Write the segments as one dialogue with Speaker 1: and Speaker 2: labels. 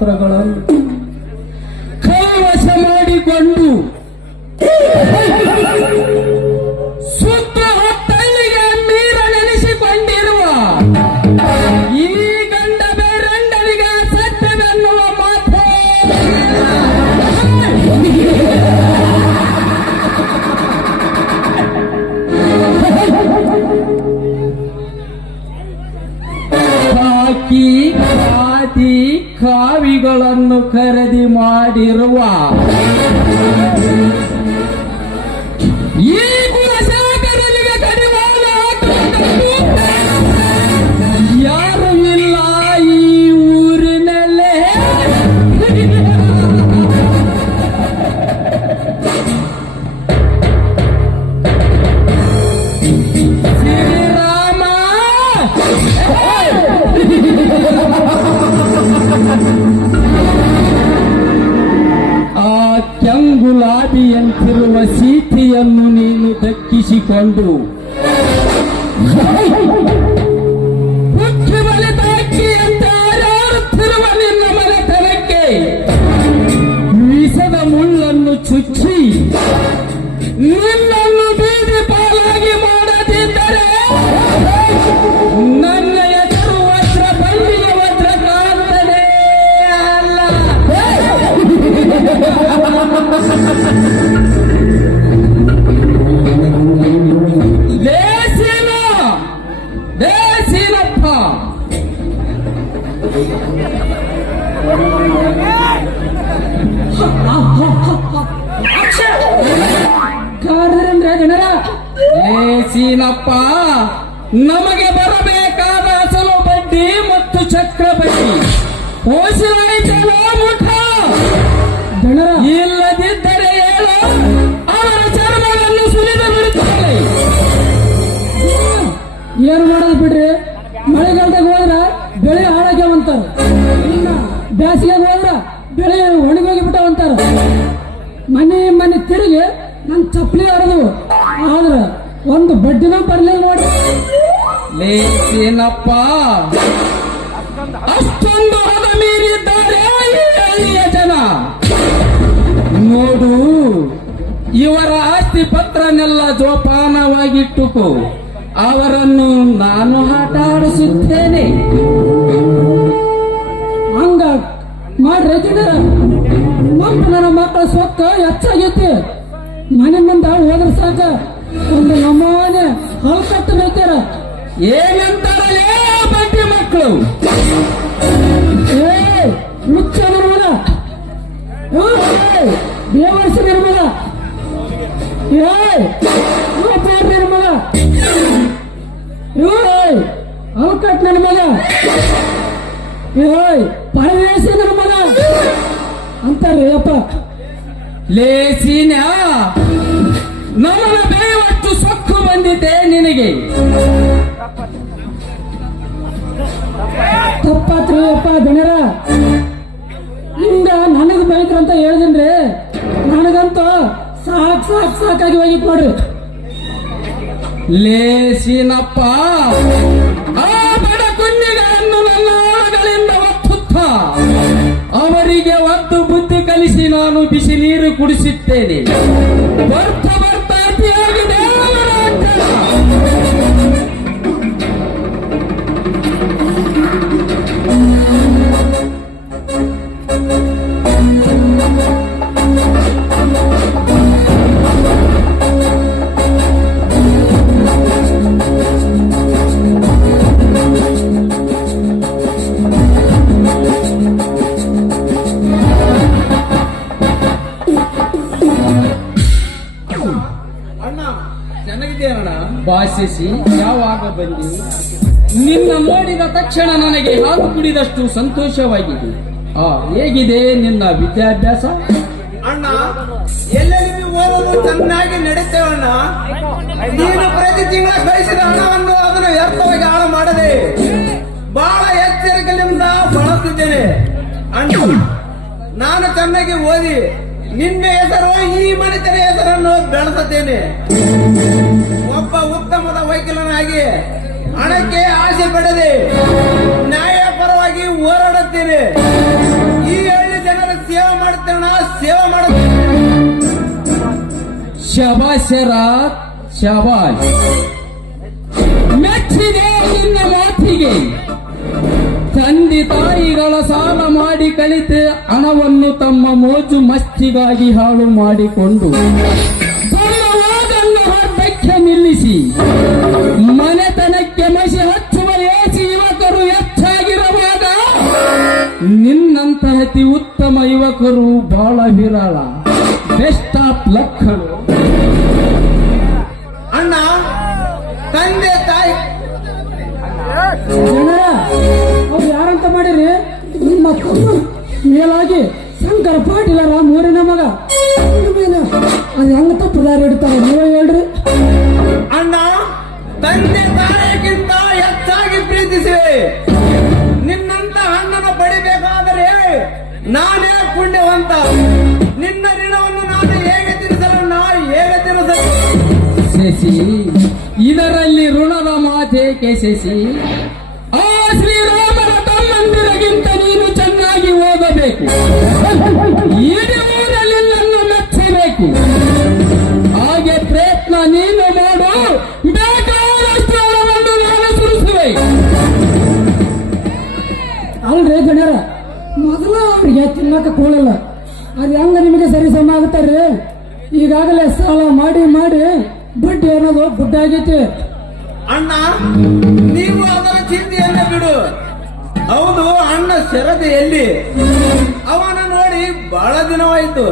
Speaker 1: cuatro dólares.
Speaker 2: ಕಾಡ್ರಂದ್ರೆ ಜನರ?
Speaker 1: ಸೀನಪ್ಪ, ನಮಗೆ ಬರಬೇಕಾದ ಅಸಲು ಬಡ್ಡಿ ಮತ್ತು ಚಕ್ರ ಬಡ್ಡಿ ಓಸಿಲಾಯ್ತಲ್ಲ ಮುಖ.
Speaker 2: ಜನರ,
Speaker 1: ಇಲ್ಲದಿದ್ದರೆ ಹೇಳು. ಅವರ ಚರ್ಮವನ್ನು ಸುಲಿದು ಬಿಡುತ್ತಾರೆ
Speaker 2: ಏನು ಮಾಡೋದು ಬಿಡ್ರಿ? ಮಳೆಗಾಲದಾಗ ಹೋದ್ರ ಬೆಳೆ ಹಾಳಾಗ್ಯಾವಂತ. ಇಲ್ಲ ಬೇಸಿಗೆಗೆ ಹೋದ್ರ ಬೆಳೆ ಒಣಗೋಗಿ ಬಿಟ್ಟವಂತಾರ ಮನೆ ಮನೆ ತಿರುಗಿ ನನ್ ಚಪ್ಪಲಿ ಹರಿದು. ಆದ್ರೆ ಒಂದು ಬಡ್ಡಿನ ಬರ್ಲಿಲ್ಲ ನೋಡಿ.
Speaker 1: ಲೇಸಿನಪ್ಪ ಅಷ್ಟೊಂದು ಹದ ಮೀರಿದ್ದಾರೆ ಜನ. ನೋಡು ಇವರ ಆಸ್ತಿ ಪತ್ರನೆಲ್ಲ ಜೋಪಾನವಾಗಿಟ್ಟುಕೋ. ಅವರನ್ನು ನಾನು ಆಟ ಆಡಿಸುತ್ತೇನೆ.
Speaker 2: ಹಂಗ ಮಾಡ್ರೆ ನನ್ನ ಮಕ್ಕಳ ಸೊಕ್ಕ ಹೆಚ್ಚಾಗೈತಿ. ಮನೆ ಮುಂದ ಹೋದ್ರ ಸಾಕ. ಒಂದು ನಮೂನೆ ಹಲ್ಕಟ್ಟು ಬೇಕಾರ
Speaker 1: ಏನಂತಾರೆ ಬಡ್ಡಿ ಮಕ್ಕಳು?
Speaker 2: ಏ ಮುಚ್ಚ ನಿರ್ಮಲ. ಬೇವರ್ಸ ನಿರ್ಮಲ. ಏ ನಿರ್ಮಲ. ಅವಕಟ್ ನನ್ನ ಮಗ ಏಯ್ ಪರದೇಶ ಅಂತಾರೆ ಅಪ್ಪ.
Speaker 1: ಲೇಸಿನ ನನ್ನ ಬೇವತ್ತು ಸೊಕ್ಕು ಬಂದಿದೆ ನಿನಗೆ.
Speaker 2: ತಪ್ಪಾತ್ರಿ, ಅಪ್ಪ ಜನರ ಹಿಂಗ ನನಗೆ ಬೈತ್ರ ಅಂತ ಹೇಳಿದ್ರಿ ನನಗಂತೂ ಸಾಕ್ ಸಾಕ್, ಸಾಕಾಗಿ ಹೋಗಿತ್ತು ನೋಡ್ರಿ
Speaker 1: ಲೇಸಿನಪ್ಪ ಕುಡಿಸುತ್ತೇನೆ ಯಾವಾಗ ಬಂದಿ ನಿನ್ನ ನೋಡಿದ ತಕ್ಷಣ ನನಗೆ ಹಾಲು ಕುಡಿದಷ್ಟು ಸಂತೋಷವಾಗಿದೆ. ಆ, ಹೇಗಿದೆ ನಿನ್ನ ವಿದ್ಯಾಭ್ಯಾಸ?
Speaker 3: ಅಣ್ಣ, ಎಲ್ಲೆಲ್ಲಿ ಓದಲು ಚೆನ್ನಾಗಿ ನಡೆಸೇವಣ್ಣ ನೀನು ಪ್ರತಿ ತಿಂಗಳ ಕಳಿಸಿದ ಹಣವನ್ನು ಅದನ್ನು ವ್ಯರ್ಥವಾಗಿ ಹಾಳು ಮಾಡದೆ ಬಹಳ ಎಚ್ಚರಿಕೆಯಿಂದ ಬಳಸುತ್ತಿದ್ದೇನೆ ಅಣ್ಣ, ನಾನು ಚೆನ್ನಾಗಿ ಓದಿ ನಿನ್ನ ಹೆಸರು, ಈ ಮನುಷ್ಯನ ಹೆಸರನ್ನು ಬೆಳೆಸುತ್ತೇನೆ. ಒಬ್ಬ ಉತ್ತಮದ ವೈಕಲನಾಗಿ ಹಣಕ್ಕೆ ಆಸೆ ಪಡೆದೆ
Speaker 1: ನ್ಯಾಯಪರವಾಗಿ ಹೋರಾಡುತ್ತೇನೆ. ಈ ಹಳ್ಳಿ ಜನರ ಸೇವೆ ಮಾಡುತ್ತೇನ ಸೇವೆ ಮಾಡುತ್ತೇನೆ ಶಬಾಶರ, ಶಬಾಶ್. ಮೆಚ್ಚಿದೆ ನಿನ್ನ ಮಾತಿಗೆ. ತಂದೆ ತಾಯಿಗಳ ಸಾಲ ಮಾಡಿ ಕಲಿತೆ ಹಣವನ್ನು ತಮ್ಮ ಮೋಜು ಮಸ್ತಿಗಾಗಿ ಹಾಳು ಮಾಡಿಕೊಂಡು ಓದನ್ನು ನಿಲ್ಲಿಸಿ ಮನೆತನಕ್ಕೆ ಮಸಿ ಹಚ್ಚುವ ಏಸಿ ಯುವಕರು ಹೆಚ್ಚಾಗಿರುವಾಗ ನಿನ್ನಂತಹ ಅತಿ ಉತ್ತಮ ಯುವಕರು ಬಹಳ ವಿರಳ. ಬೆಸ್ಟ್ ಆಫ್ ಲಕ್ಕಳು
Speaker 2: ಮೇಲಾಗಿ ಶಂಕರ ಪಾಟೀಲರ ಮೂರಿನ ಮಗ. ಮೇಲೆ ಅದು ಹೆಂಗ ತಪ್ಪು ದಾರಿ ಇಡ್ತಾರೆ ನೀವೇ ಹೇಳ್ರಿ.
Speaker 3: ಅಣ್ಣ ತಂದೆ ತಾಯಿಗಿಂತ ಹೆಚ್ಚಾಗಿ ಪ್ರೀತಿಸಿ. ನಿನ್ನಂತ ಅಣ್ಣನ ಪಡಿಬೇಕಾದರೆ ನಾನೇ ಪುಣ್ಯವಂತ. ನಿನ್ನ ಋಣವನ್ನು ನಾನು ಹೇಗೆ ನಾನು ಹೇಗೆ ತಿಳಿಸಲು
Speaker 1: ಶಶಿ ಇದರಲ್ಲಿ ಋಣದ ಮಾತೇಕೆ ಶಶಿ? ಚೆನ್ನಾಗಿ ಓದಬೇಕು ನನ್ನ ಮೆಚ್ಚಬೇಕು. ಹಾಗೆ ಪ್ರಯತ್ನ ನೀನು ಮಾಡು. ಬೇಕಾದಷ್ಟು ನಾನು ಸುರಿಸುವೆ.
Speaker 2: ಅಲ್ರಿ ಜನರ ಮೊದಲು ಅವ್ರಿಗೆ ತಿನ್ನಕ ಕೊಡಲ್ಲ. ಅದು ಹೆಂಗ ನಿಮಗೆ ಸರಿ ಸಮ ಆಗುತ್ತಾರೆ ಈಗಾಗಲೇ ಸಾಲ ಮಾಡಿ ಮಾಡಿ ದುಡ್ಡು ಅನ್ನೋದು ಬುಡ್ಡ ಆಗೈತಿ
Speaker 3: ಅಣ್ಣ, ನೀವು ಅದರ ಚಿಂತೆಯನ್ನ ಬಿಡು. ಹೌದು ಅಣ್ಣ ಶರದೆ ಎಲ್ಲಿ ಅವನ ನೋಡಿ ಬಹಳ ದಿನವಾಯಿತು.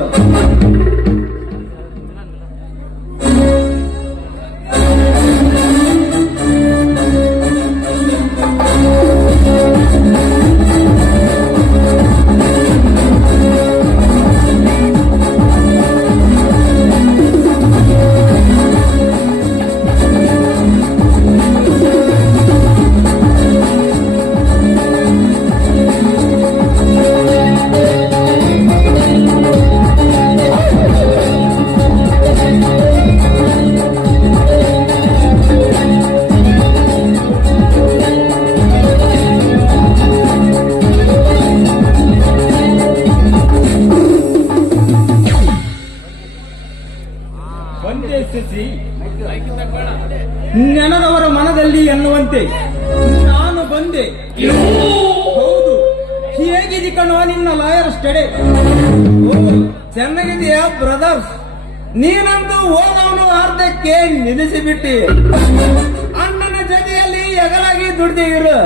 Speaker 3: ಒಂದೇ ಸಸಿ ನೆನದವರ ಮನದಲ್ಲಿ ಎನ್ನುವಂತೆ ನಾನು ಬಂದೆ. ಹೌದು. ಹೇಗಿದೆ ಕಣೋ ನಿನ್ನ ಲಾಯರ್ ಸ್ಟಡಿ. ಚೆನ್ನಾಗಿದೆಯಾ ಬ್ರದರ್ಸ್ ನೀನಂದು ಓದವನು ಅರ್ಧಕ್ಕೆ ನಿಲ್ಲಿಸಿಬಿಟ್ಟಿ. ಅಣ್ಣನ ಜೊತೆಯಲ್ಲಿ ಎಗಲಾಗಿ ದುಡ್ದಿರು.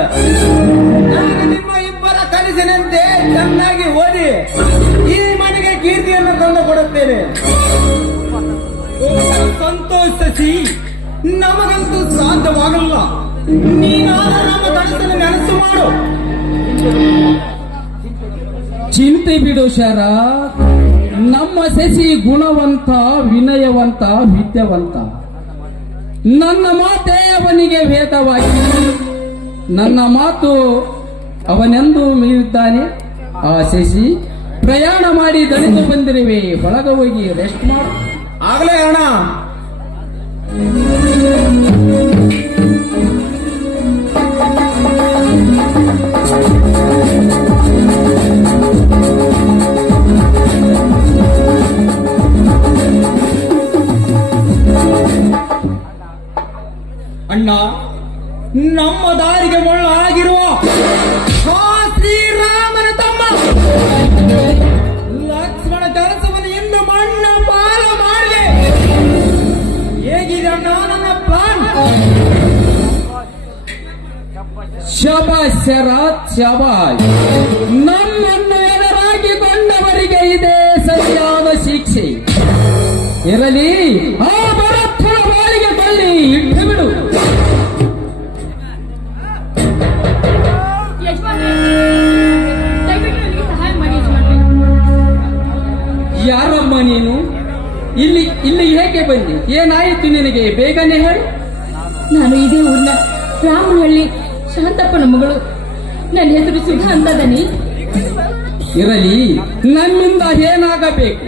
Speaker 3: ನಾನು ನಿಮ್ಮ ಇಬ್ಬರ ಕನಸಿನಂತೆ ಚೆನ್ನಾಗಿ ಓದಿ. ಈ ಮನೆಗೆ ಕೀರ್ತಿಯನ್ನು ತಂದು ಕೊಡುತ್ತೇನೆ ಶಶಿ ನಮಗಂತೂ ಸಾಧ್ಯವಾಗಲ್ಲ. ನೀನಾದ ನಮ್ಮ ಕನಸನ್ನು ನೆನಸು ಮಾಡು.
Speaker 1: ಚಿಂತೆ ಬಿಡು ಶರ. ನಮ್ಮ ಸಸಿ ಗುಣವಂತ, ವಿನಯವಂತ, ವಿದ್ಯಾವಂತ. ನನ್ನ ಮಾತೇ ಅವನಿಗೆ ವೇದವಾಗಿ ನನ್ನ ಮಾತು ಅವನೆಂದು ಮೀರಿದ್ದಾನೆ? ಆ ಶಶಿ ಪ್ರಯಾಣ ಮಾಡಿ ದಣಿದು ಬಂದಿರುವೆ. ಬಳಗ ಹೋಗಿ ರೆಸ್ಟ್ ಮಾಡು.
Speaker 3: ಆಗಲೇ ಅಣ್ಣ. ಅಣ್ಣ ನಮ್ಮ ದಾರಿಗೆ ಮುಳ್ಳಾಗಿರುವ ಆ
Speaker 1: ಶಬಾಷ್ ಶರತ್ ಶಬಾಷ್. ನಮ್ಮನ್ನು ಎದುರಾಗಿ ಕೊಂಡವರಿಗೆ ಇದೆ ಸರಿಯಾದ ಶಿಕ್ಷೆ. ಇರಲಿ, ಆ ಭರತ್ನ ಬಾಳಿಗೆ ತಳ್ಳಿ, ಇಟ್ಟು ಬಿಡು. ಯಾರಮ್ಮ ನೀನು? ಇಲ್ಲಿ ಇಲ್ಲಿ ಹೇಗೆ ಬಂದಿ? ಏನಾಯಿತು ನಿನಗೆ? ಬೇಗನೆ ಹೇಳು.
Speaker 4: ನಾನು ಇದೇ ಊರ್ನ ರಾಮನಹಳ್ಳಿ ಶಾಂತಪ್ಪನ ಮಗಳು. ನನ್ನ ಹೆಸರು ಸುಧಾ ಅಂತದನಿ
Speaker 1: ಇರಲಿ ನನ್ನಿಂದ ಏನಾಗಬೇಕು?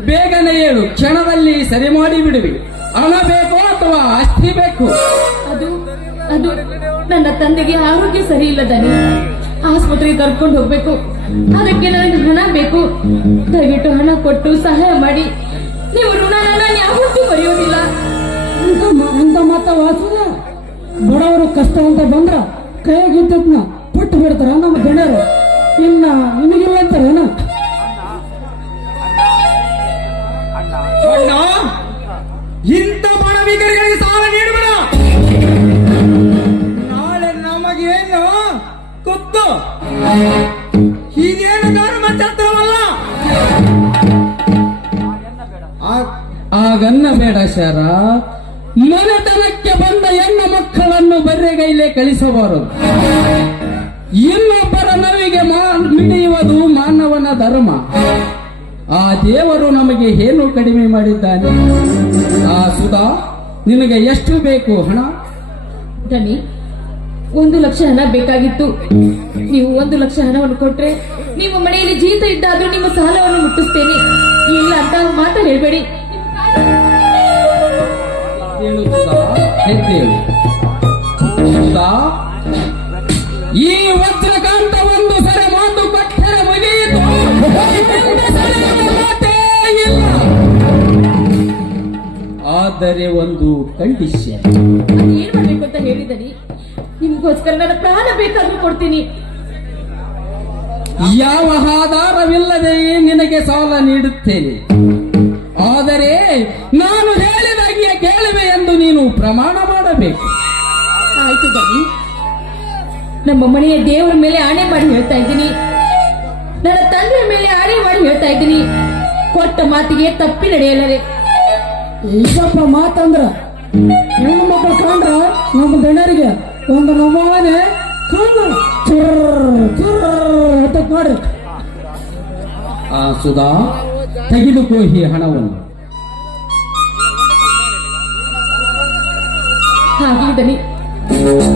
Speaker 1: ಬೇಗನೆ ಹೇಳು ಕ್ಷಣದಲ್ಲಿ ಸರಿ ಮಾಡಿ ಬಿಡುವೆ ಹಣ ಬೇಕೋ ಅಥವಾ ಆಸ್ತಿ ಬೇಕು?
Speaker 4: ಅದು ಅದು ನನ್ನ ತಂದೆಗೆ ಆರೋಗ್ಯ ಸರಿ ಇಲ್ಲ ದನಿ ಆಸ್ಪತ್ರೆಗೆ ಕರ್ಕೊಂಡು ಹೋಗ್ಬೇಕು. ಅದಕ್ಕೆ ನನಗೆ ಹಣ ಬೇಕು. ದಯವಿಟ್ಟು ಹಣ ಕೊಟ್ಟು ಸಹಾಯ ಮಾಡಿ. ನೀವು ಋಣ ನಾನು ಯಾವತ್ತೂ ಬರೆಯೋದಿಲ್ಲ
Speaker 2: ಅಂತ ಮ- ಅಂತ ಮಾತ ವಾಸ ಬಡವರು ಕಷ್ಟ ಅಂತ ಬಂದ್ರ ಕೈಗಿದ್ದದ್ನ ಪುಟ್ಟು ಬಿಡ್ತಾರ ನಮ್ಮ ಗಣ್ಯರು ಇನ್ನ ನಿಮಗಿಲ್ಲ ಅಂತಾರೇನ?
Speaker 3: ಇಂಥ ಬಡವಿಗರಿಗೆ ಸಾಲ ನೀಡಬೇಡ ನಾಳೆ ನಮಗೇನು ಗೊತ್ತು? ಹೀಗೇನು ಧರ್ಮ ಚತ್ರವಲ್ಲ ಆ-
Speaker 1: ಆಗನ್ನ ಬೇಡ ಶರ. ಮನೆತನಕ್ಕೆ ಬಂದ ಹೆಣ್ಣು ಮಕ್ಕಳನ್ನು ಬರ್ರೆಗೈಲೆ ಕಳಿಸಬಾರದು. ಇನ್ನೊಬ್ಬರ ನವಿಗೆ ಮಿಡಿಯುವುದು ಮಾನವನ ಧರ್ಮ. ಆ ದೇವರು ನಮಗೆ ಏನು ಕಡಿಮೆ ಮಾಡಿದ್ದಾನೆ? ಆ ಸುಧಾ, ನಿನಗೆ ಎಷ್ಟು ಬೇಕು ಹಣ?
Speaker 4: ಧನಿ ಒಂದು ಲಕ್ಷ ಹಣ ಬೇಕಾಗಿತ್ತು. ನೀವು ಒಂದು ಲಕ್ಷ ಹಣವನ್ನು ಕೊಟ್ರೆ ನಿಮ್ಮ ಮನೆಯಲ್ಲಿ ಜೀತ ಇದ್ದಾದ್ರೂ ನಿಮ್ಮ ಸಾಲವನ್ನು ಮುಟ್ಟಿಸ್ತೇನೆ. ಇಲ್ಲ ಅಂತ ಮಾತ ಹೇಳ್ಬೇಡಿ.
Speaker 1: ಎದ್ದೇಳು ಸುಧಾ ಈ ವಜ್ರಕಾಂತ ಒಂದು ಸರಿ ಮಾತು ಕೊಟ್ಟರೆ ಮುಗಿಯಿತು ಆದರೆ ಒಂದು ಕಂಡೀಷನ್
Speaker 4: ಏನ್ ಮಾಡ್ಬೇಕು ಅಂತ ಹೇಳಿದರಿ ನಿಮ್ಗೋಸ್ಕರ ನನ್ನ ಪ್ರಾಣ ಬೇಕಾದ್ರೂ ಕೊಡ್ತೀನಿ.
Speaker 1: ಯಾವ ಆಧಾರವಿಲ್ಲದೆ ನಿನಗೆ ಸಾಲ ನೀಡುತ್ತೇನೆ. ಆದರೆ ನಾನು ಪ್ರಮಾಣ ಮಾಡಬೇಕು.
Speaker 4: ಆಯ್ತು ದನಿ ನಮ್ಮ ಮನೆಯ ದೇವರ ಮೇಲೆ ಆಣೆ ಮಾಡಿ ಹೇಳ್ತಾ ಇದ್ದೀನಿ. ನನ್ನ ತಂದೆಯ ಮೇಲೆ ಆಣೆ ಮಾಡಿ ಹೇಳ್ತಾ ಇದ್ದೀನಿ. ಕೊಟ್ಟ ಮಾತಿಗೆ ತಪ್ಪಿ ನಡೆಯಲ್ಲರೆ
Speaker 2: ಈಗಪ್ಪ ಮಾತಂದ್ರ ಹೆಣ್ಣು ಮಕ್ಕಳು ಕಂಡ್ರ ನಮ್ಮ ಗಣ್ಯರಿಗೆ ಒಂದು ನಮೂನೆ ನೋಡ್ರಿ
Speaker 1: ಆ ಸುಧಾ ತೆಗೆದುಕೋ ಈ ಹಣವನ್ನು.
Speaker 4: ಹಾಗೆ ದನಿ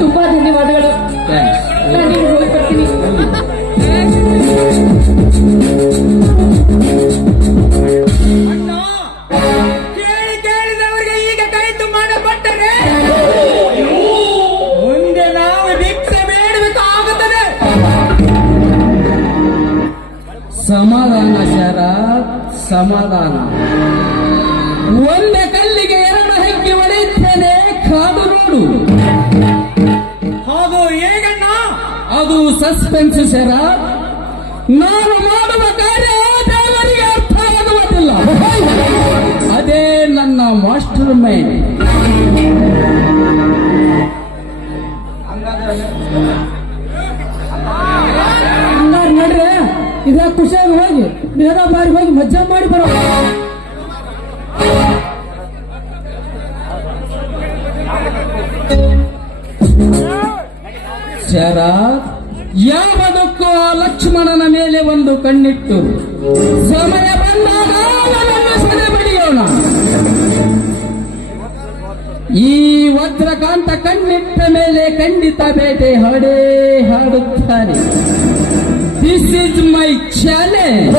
Speaker 4: ತುಂಬಾ ಧನ್ಯವಾದಗಳು.
Speaker 1: Thanks.
Speaker 4: ನಾನು ಹೋಗಿ ಬರ್ತೀನಿ.
Speaker 3: ಕೇಳಿ ಕೇಳಿದವರಿಗೆ ಈಗ ಕೈ ತುಂಬಾಡಪಟ್ಟರೆ ಮುಂದೆ ನಾವು ಭಿಕ್ಷೆ ಬೇಡಬೇಕಾಗುತ್ತದೆ.
Speaker 1: ಸಮಾಧಾನ ಶರ ಸಮಾಧಾನ. ಒಂದೇ ಅದು ಸಸ್ಪೆನ್ಸ್ ಶರ. ನಾನು ಮಾಡುವ ಕಾರ್ಯ ದೇವರಿಗೆ ಅರ್ಥವಾಗುವುದಿಲ್ಲ ಅದೇ ನನ್ನ ಮಾಸ್ಟರ್ ಮೈಂಡ್.
Speaker 2: ಇದ ನೋಡ್ರಿ, ಇದೇ ಖುಷಿಯಾಗಿ ಹೋಗಿ? ಬೇಗ ಬಾರಿ ಹೋಗಿ ಮಜ್ಜಾ ಮಾಡಿ ಬರೋ.
Speaker 1: ಶರ ಯಾವುದಕ್ಕೂ ಲಕ್ಷ್ಮಣನ ಮೇಲೆ ಒಂದು ಕಣ್ಣಿಟ್ಟು, ಸಮಯ ಬಂದಾಗ ಸೆರೆ ಬಡಿಯೋಣ. ಈ ವಜ್ರಕಾಂತ ಕಣ್ಣಿಟ್ಟ ಮೇಲೆ ಖಂಡಿತ ಬೇಟೆ ಹಾಡೇ ಹಾಡುತ್ತಾನೆ ದಿಸ್ ಇಸ್ ಮೈ ಚಾಲೆಂಜ್